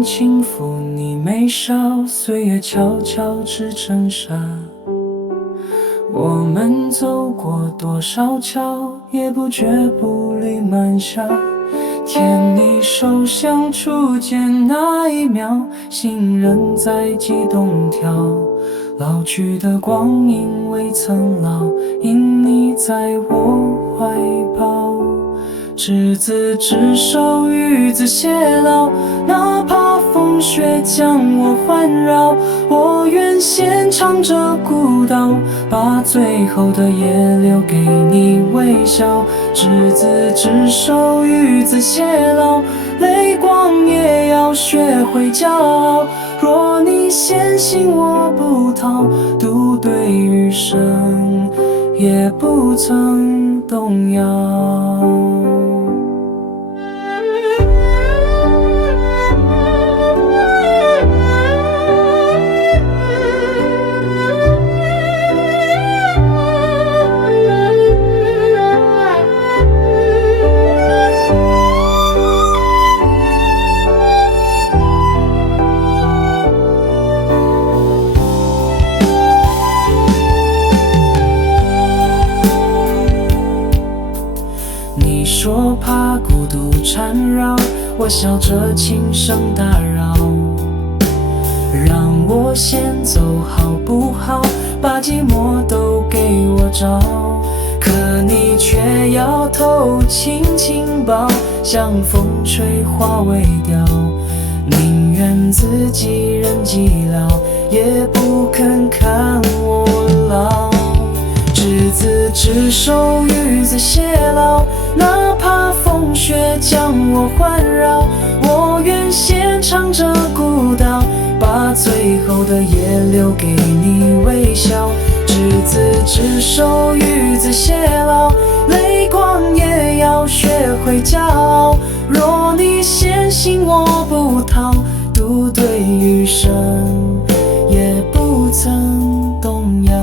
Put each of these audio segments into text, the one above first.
风轻抚你眉梢，岁月悄悄织成纱。我们走过多少桥，也不觉步履蹒跚。牵你手相初见那一秒，心仍在悸动跳。老去的光阴未曾老，因你在我怀抱。执子之手，与子偕老，哪怕风雪将我环绕，我愿先唱着古道，把最后的夜留给你微笑。执子之手，与子偕老，泪光也要学会骄傲。若你先行我不逃，独对余生也不曾动摇。你说怕孤独缠绕，我笑着轻声打扰。让我先走好不好？把寂寞都给我找。可你却摇头轻轻抱，像风吹花未凋。宁愿自己人寂寥，也不肯看我老。执子之手，与子偕老，哪怕风雪将我环绕，我愿先唱着古道，把最后的夜留给你微笑。执子之手，与子偕老，泪光也要学会骄傲。若你先行我不逃，独对余生也不曾动摇。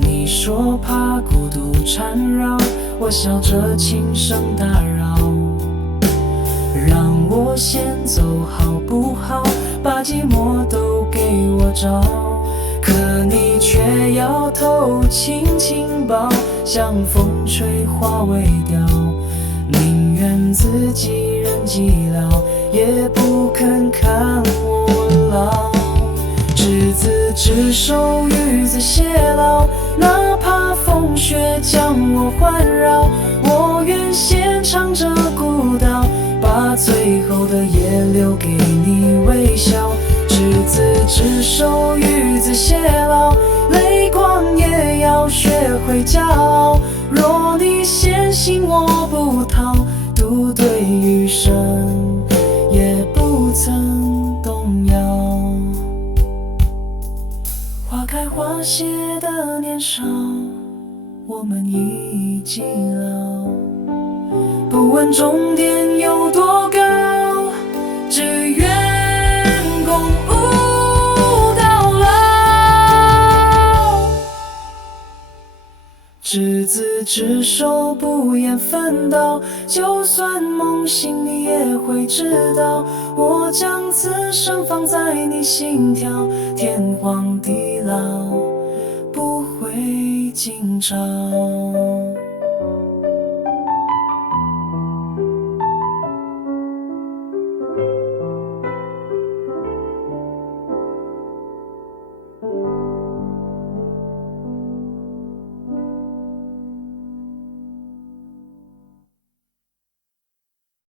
你说怕孤独缠绕，我笑着轻声打扰。让我先走好不好？把寂寞都给我找。可你却摇头轻轻抱，像风吹花未凋。宁愿自己人寂寥，也不肯看我老。执子之手，与子偕老，哪怕风雪将我环绕，我愿先唱着古道，把最后的夜留给你微笑。执子之手，与子偕老，泪光也要学会骄傲。若你先行我不逃，独对余生也不曾动摇。花开花谢的年少，我们已经老。不问终点有多高，只愿共舞到老。执子之手，不言分道，就算梦醒你也会知道，我将此生放在你心跳，天荒地老不会惊找。